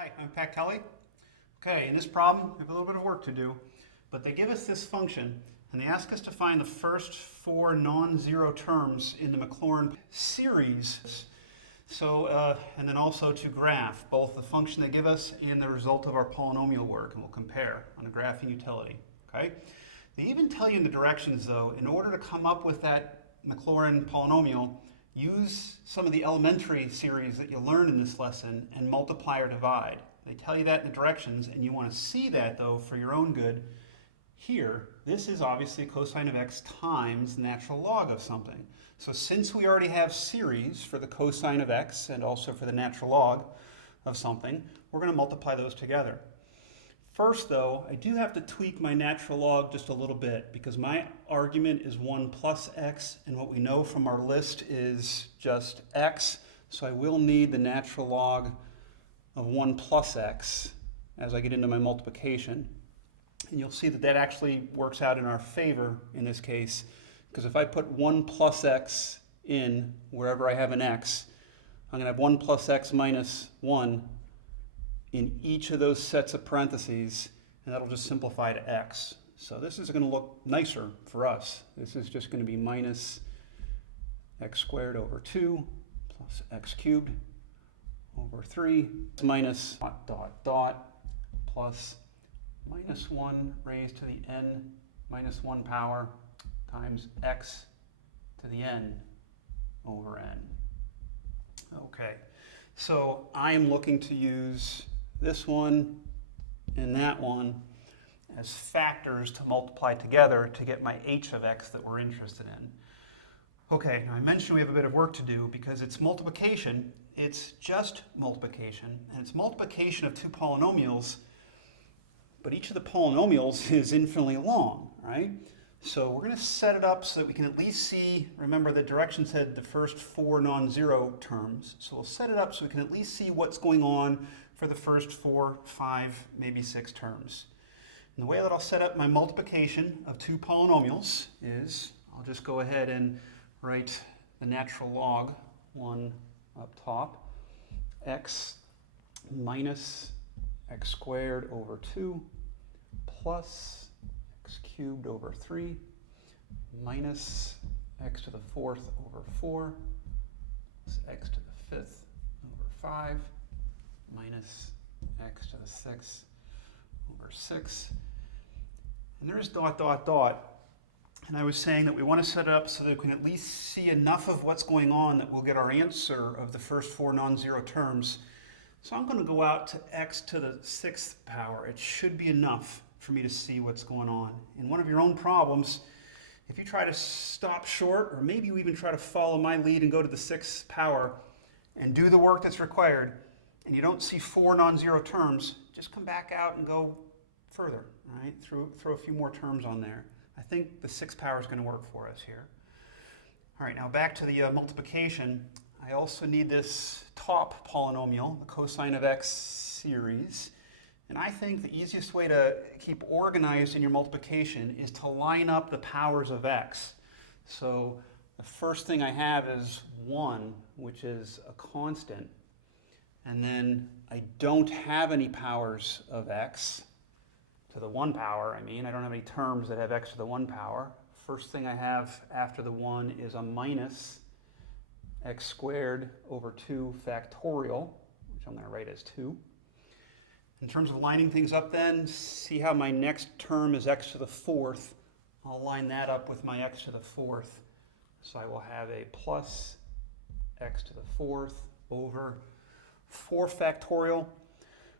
Hi, I'm Pat Kelly. Okay, in this problem, we have a little bit of work to do, but they give us this function, and they ask us to find the first four non-zero terms in the Maclaurin series. So, and then also to graph both the function they give us and the result of our polynomial work, and we'll compare on a graphing utility. Okay? They even tell you in the directions, though, in order to come up with that Maclaurin polynomial, use some of the elementary series that you learned in this lesson and multiply or divide. They tell you that in the directions, and you want to see that, though, for your own good. Here, this is obviously cosine of x times the natural log of something. So since we already have series for the cosine of x and also for the natural log of something, we're going to multiply those together. First, though, I do have to tweak my natural log just a little bit because my argument is 1 plus x, and what we know from our list is just x. So I will need the natural log of 1 plus x as I get into my multiplication. And you'll see that that actually works out in our favor in this case, because if I put 1 plus x in wherever I have an x, I'm going to have 1 plus x minus 1 in each of those sets of parentheses, and that'll just simplify to x. So this is going to look nicer for us. This is just going to be minus x squared over 2 plus x cubed over 3 minus dot dot dot plus minus 1 raised to the n minus 1 power times x to the n over n. Okay, so I am looking to use this one and that one as factors to multiply together to get my h of x that we're interested in. Okay, now I mentioned we have a bit of work to do because it's multiplication. It's just multiplication, and it's multiplication of two polynomials, but each of the polynomials is infinitely long, right? So we're going to set it up so that we can at least see, remember the direction said the first four non-zero terms, so we'll set it up so we can at least see what's going on for the first 4, 5, maybe 6 terms. And the way that I'll set up my multiplication of two polynomials is, I'll just go ahead and write the natural log, 1 up top, x minus x squared over 2 plus x cubed over 3 minus x to the 4th over 4 plus x to the 5th over 5 minus x to the 6th over 6. And there's dot, dot, dot. And I was saying that we want to set it up so that we can at least see enough of what's going on that we'll get our answer of the first four non-zero terms. So I'm going to go out to x to the 6th power. It should be enough for me to see what's going on. In one of your own problems, if you try to stop short, or maybe you even try to follow my lead and go to the 6th power and do the work that's required, and you don't see four non-zero terms, just come back out and go further, right? Throw a few more terms on there. I think the 6th power is going to work for us here. All right, now back to the multiplication. I also need this top polynomial, the cosine of x series. And I think the easiest way to keep organized in your multiplication is to line up the powers of x. So the first thing I have is 1, which is a constant. And then I don't have any powers of x to the 1 power. I don't have any terms that have x to the 1 power. First thing I have after the 1 is a minus x squared over 2 factorial, which I'm going to write as 2. In terms of lining things up then, see how my next term is x to the 4th. I'll line that up with my x to the 4th. So I will have a plus x to the 4th over 4 factorial.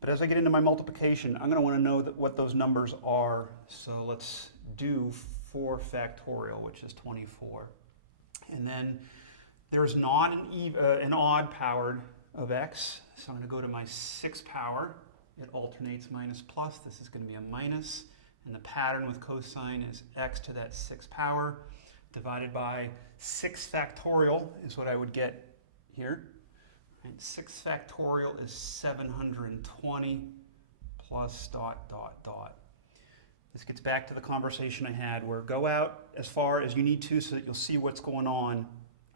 But as I get into my multiplication, I'm going to want to know what those numbers are. So let's do 4 factorial, which is 24. And then there's not an odd powered of x. So I'm going to go to my 6th power. It alternates minus plus. This is going to be a minus. And the pattern with cosine is x to that 6th power divided by 6 factorial is what I would get here. And 6 factorial is 720 plus dot, dot, dot. This gets back to the conversation I had where go out as far as you need to so that you'll see what's going on.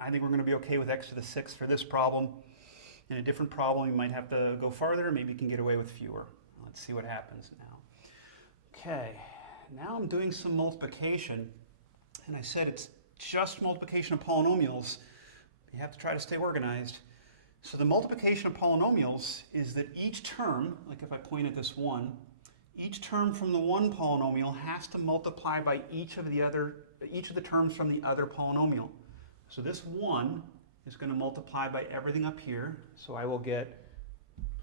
I think we're going to be okay with x to the 6th for this problem. In a different problem, you might have to go farther, maybe you can get away with fewer. Let's see what happens now. Okay, now I'm doing some multiplication, and I said it's just multiplication of polynomials. You have to try to stay organized. So the multiplication of polynomials is that each term, like if I point at this 1, each term from the one polynomial has to multiply by each of the terms from the other polynomial. So this 1 is going to multiply by everything up here. So I will get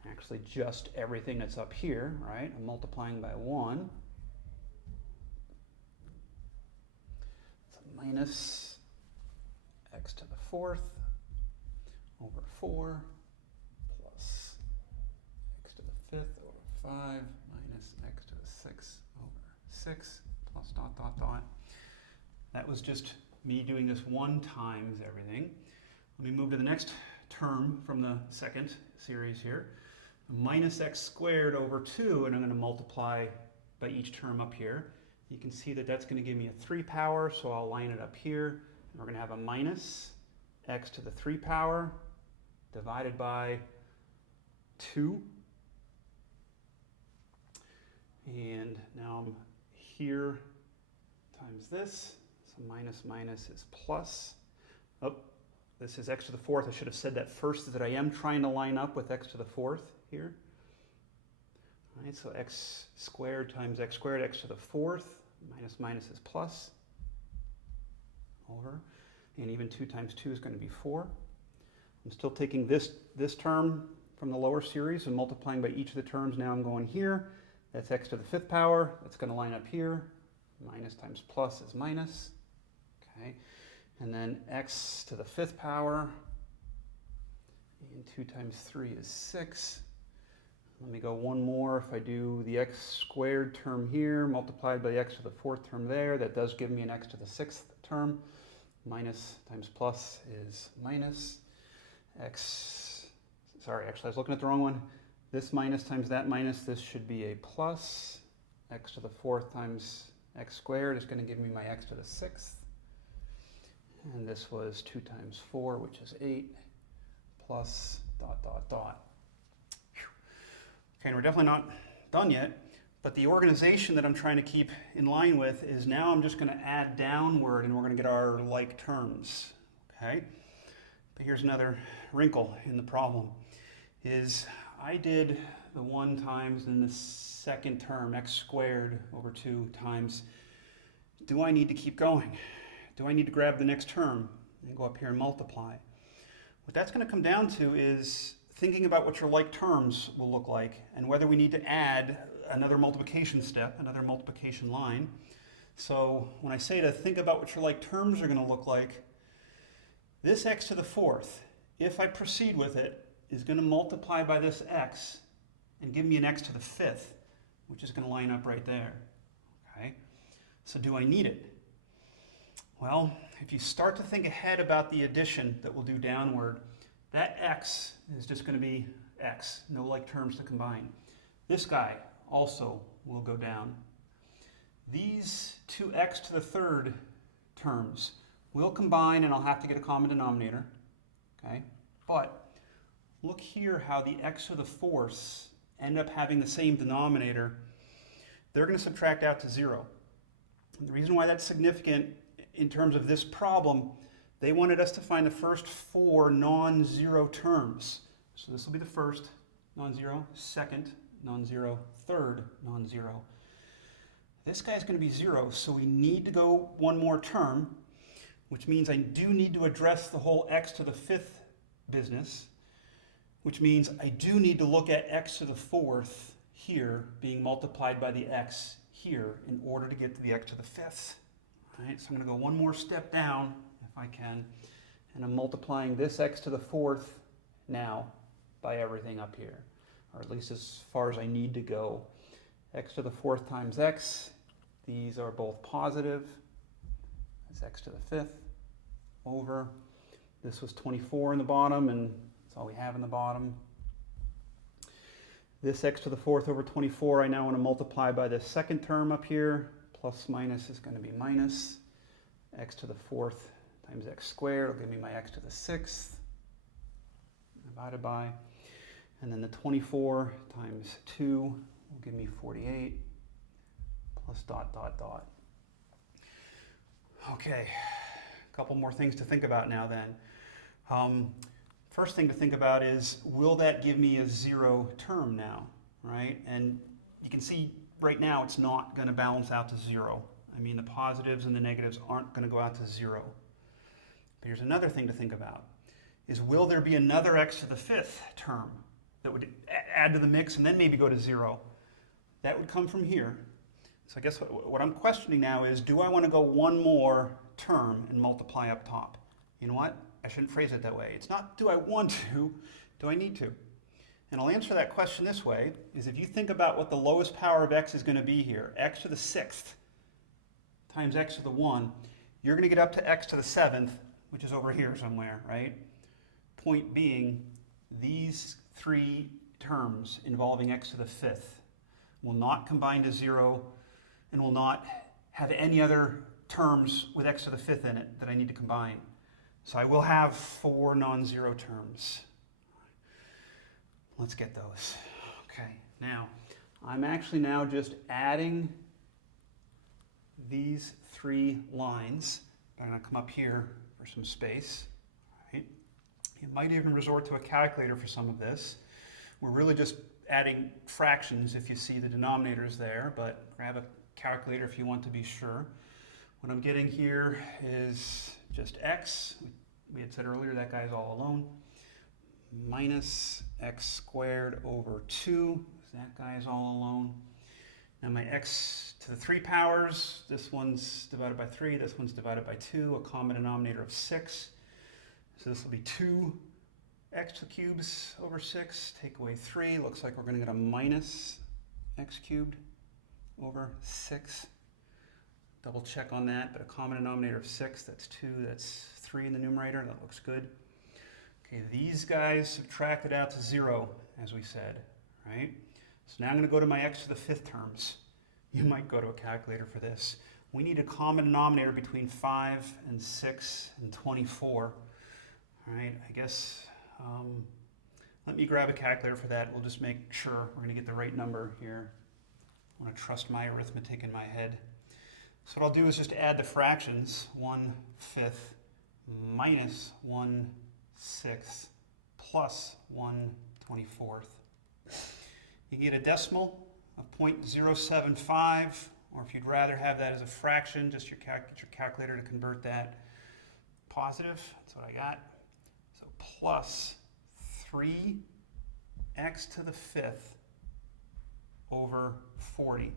actually just everything that's up here, right? I'm multiplying by 1. So minus x to the 4th over 4 plus x to the 5th over 5 minus x to the 6th over 6 plus dot dot dot. That was just me doing this 1 times everything. Let me move to the next term from the second series here. Minus x squared over 2, and I'm going to multiply by each term up here. You can see that that's going to give me a 3 power, so I'll line it up here. And we're going to have a minus x to the 3 power divided by 2. And now I'm here times this. So minus minus is plus. Oh, this is x to the 4th. I should have said that first, that I am trying to line up with x to the 4th here. All right, so x squared times x squared, x to the 4th, minus minus is plus, over, and even 2 times 2 is going to be 4. I'm still taking this term from the lower series and multiplying by each of the terms. Now I'm going here. That's x to the 5th power. That's going to line up here. Minus times plus is minus. Okay. And then x to the 5th power, and 2 times 3 is 6. Let me go one more. If I do the x squared term here, multiplied by the x to the 4th term there, that does give me an x to the 6th term. Minus times plus is minus. Sorry, actually I was looking at the wrong one. This minus times that minus, this should be a plus. X to the 4th times x squared is going to give me my x to the 6th. And this was 2 times 4, which is 8, plus dot dot dot. Okay, and we're definitely not done yet, but the organization that I'm trying to keep in line with is now I'm just going to add downward and we're going to get our like terms, okay? But here's another wrinkle in the problem, is I did the 1 times in the second term, x squared over 2 times. Do I need to keep going? Do I need to grab the next term and go up here and multiply? What that's going to come down to is thinking about what your like terms will look like and whether we need to add another multiplication step, another multiplication line. So when I say to think about what your like terms are going to look like, this x to the 4th, if I proceed with it, is going to multiply by this x and give me an x to the 5th, which is going to line up right there. Okay? So do I need it? Well, if you start to think ahead about the addition that we'll do downward, that x is just going to be x, no like terms to combine. This guy also will go down. These two x to the 3rd terms will combine and I'll have to get a common denominator. Okay? But look here how the x to the 4ths end up having the same denominator. They're going to subtract out to 0. And the reason why that's significant in terms of this problem, they wanted us to find the first 4 non-zero terms. So this will be the first non-zero, second non-zero, third non-zero. This guy's going to be 0, so we need to go one more term, which means I do need to address the whole x to the 5th business, which means I do need to look at x to the 4th here being multiplied by the x here in order to get to the x to the 5th. All right, so I'm going to go one more step down, if I can, and I'm multiplying this x to the 4th now by everything up here, or at least as far as I need to go. X to the 4th times x, these are both positive. That's x to the 5th over. This was 24 in the bottom, and that's all we have in the bottom. This x to the 4th over 24, I now want to multiply by this second term up here. Plus minus is going to be minus. X to the 4th times x squared will give me my x to the 6th. divided by, and then the 24 times 2 will give me 48 plus dot, dot, dot. Okay, a couple more things to think about now then. First thing to think about is, will that give me a 0 term now, right? And you can see right now it's not going to balance out to 0. I mean, the positives and the negatives aren't going to go out to 0. But here's another thing to think about, is will there be another x to the 5th term that would add to the mix and then maybe go to 0? That would come from here. So I guess what I'm questioning now is, do I want to go one more term and multiply up top? You know what? I shouldn't phrase it that way. It's not do I want to, do I need to? And I'll answer that question this way, is if you think about what the lowest power of x is going to be here, x to the 6th times x to the 1, you're going to get up to x to the 7th, which is over here somewhere, right? Point being, these three terms involving x to the 5th will not combine to 0 and will not have any other terms with x to the 5th in it that I need to combine. So I will have 4 non-zero terms. Let's get those. Okay, now I'm actually now just adding these 3 lines. I'm going to come up here for some space. Right? You might even resort to a calculator for some of this. We're really just adding fractions if you see the denominators there, but grab a calculator if you want to be sure. What I'm getting here is just x. We had said earlier that guy's all alone. Minus x squared over 2. That guy is all alone. Now my x to the 3 powers, this one's divided by 3, this one's divided by 2, a common denominator of 6. So this will be 2 x to the cubes over 6, take away 3, looks like we're going to get a minus x cubed over 6. Double check on that, but a common denominator of 6, that's 2, that's 3 in the numerator, that looks good. Okay, these guys subtracted out to 0, as we said, right? So now I'm going to go to my x to the 5th terms. You might go to a calculator for this. We need a common denominator between 5 and 6 and 24. All right, I guess, let me grab a calculator for that. We'll just make sure we're going to get the right number here. I want to trust my arithmetic in my head. So what I'll do is just add the fractions, 1/5 minus 1/6 plus 1/24. You can get a decimal of 0.075, or if you'd rather have that as a fraction, just get your calculator to convert that positive. That's what I got. So plus 3x to the 5th over 40.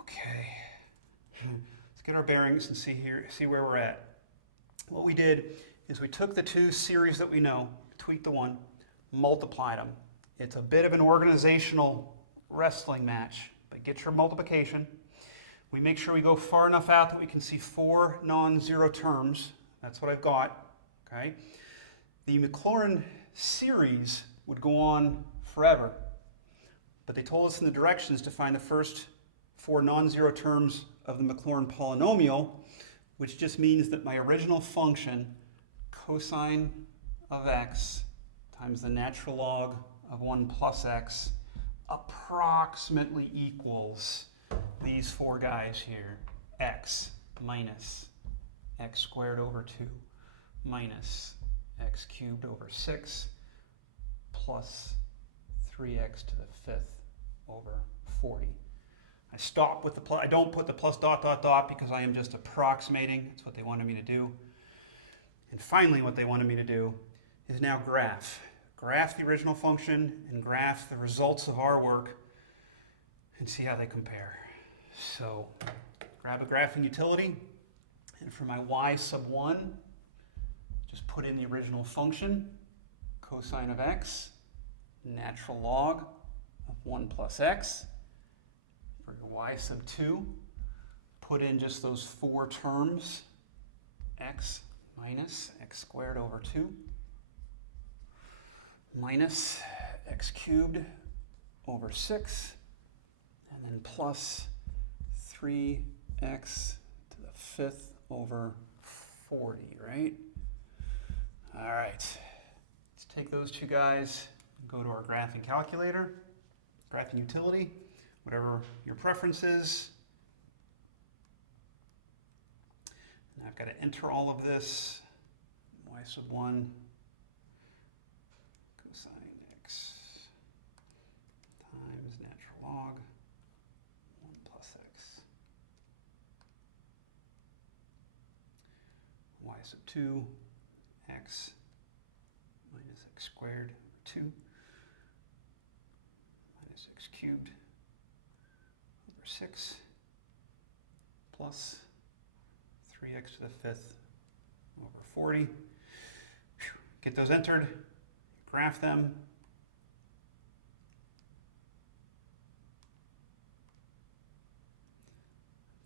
Okay, let's get our bearings and see where we're at. What we did is we took the 2 series that we know, tweaked the 1, multiplied them. It's a bit of an organizational wrestling match, but get your multiplication. We make sure we go far enough out that we can see 4 non-zero terms. That's what I've got, okay? The Maclaurin series would go on forever, but they told us in the directions to find the first 4 non-zero terms of the Maclaurin polynomial, which just means that my original function, cosine of x times the natural log of 1 plus x, approximately equals these 4 guys here. X minus x squared over 2 minus x cubed over 6 plus 3x to the 5th over 40. I stop with the plus. I don't put the plus dot dot dot because I am just approximating. That's what they wanted me to do. And finally, what they wanted me to do is now graph. Graph the original function and graph the results of our work and see how they compare. So grab a graphing utility, and for my y sub 1, just put in the original function, cosine of x, natural log of 1 plus x. For your y sub 2, put in just those 4 terms, x minus x squared over 2 minus x cubed over 6, and then plus 3x to the 5th over 40, right? All right, let's take those two guys and go to our graphing calculator, graphing utility, whatever your preference is. And I've got to enter all of this. Y sub 1 cosine x times natural log 1 plus x. Y sub 2 x minus x squared over 2 minus x cubed over 6 plus 3x to the 5th over 40. Get those entered, graph them.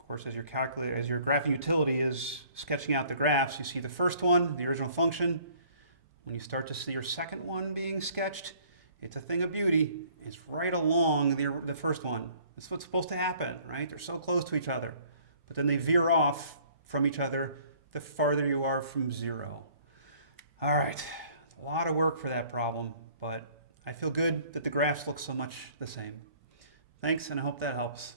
Of course, as your graphing utility is sketching out the graphs, you see the first one, the original function. When you start to see your second one being sketched, it's a thing of beauty. It's right along the first one. That's what's supposed to happen, right? They're so close to each other. But then they veer off from each other the farther you are from 0. All right, a lot of work for that problem, but I feel good that the graphs look so much the same. Thanks, and I hope that helps.